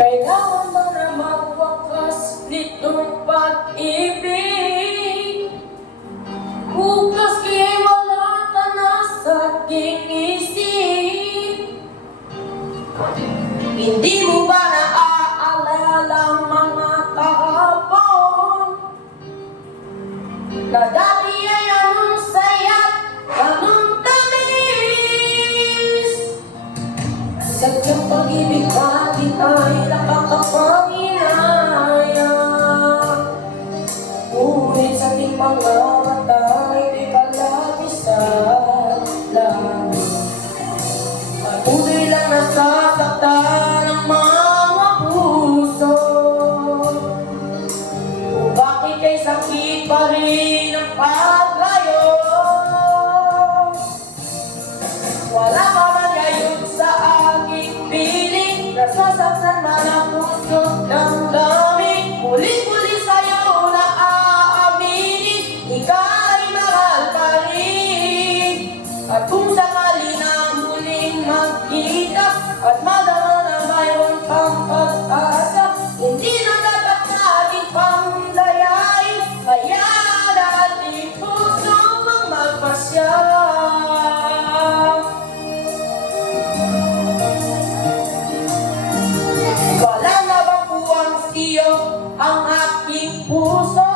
Kailangan mo na magwakas nitong pag-ibig. Bukas kay malata na sa aking isip. Hindi mo ba naaalala mga kahapon na dati ay anong saya't anong tamis? Sadyang pag-ibig natin ay nakakapanginayang, ngunit sa ating mga mata ito'y kalabisan lang. Patuloy lang nasasaktan ang mga puso. O bakit kay sakit pa rin ang paglayo? Wala ka man ngayon sa aking piling, nasasaktan man ang puso ng dami. Muli-muli sa'yo na aaminin, ika'y mahal pa rin. At kung sakali na muling magkita at madama na mayroon pang pag-asa, hindi na dapat natin pangdayain. Kaya natin puso mong magpasya. Wala na ba puwang siyo ang aking puso?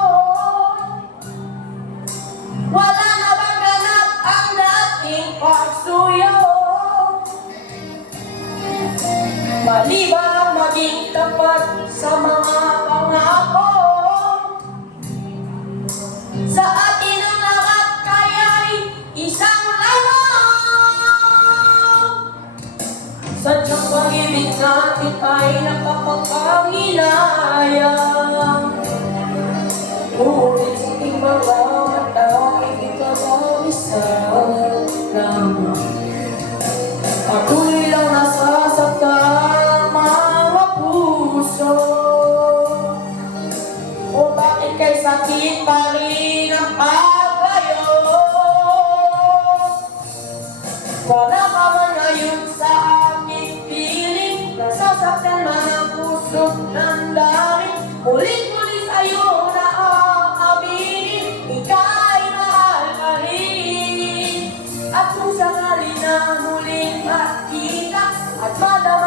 Wala na bang ganap ang dating pagsuyo? Mali ba ang maging tapat sa mga pangako? Sa atin ang lahat kaya'y isang lamang. Sadyang pag-ibig natin ay nakakapanginayang, ngunit sa ating mga mata ay kalabisan lang. Patuloy lang nasasaktan ang mga puso. O bakit kay sakit pa rin ang paglayo? Wala ka man ngayon sa aking piling, nasasaktan man ang puso ng dami. Ulit-ulit sa'yo na aaminin, ika'y mahal pa rin. At kung sakali na muling makita at madama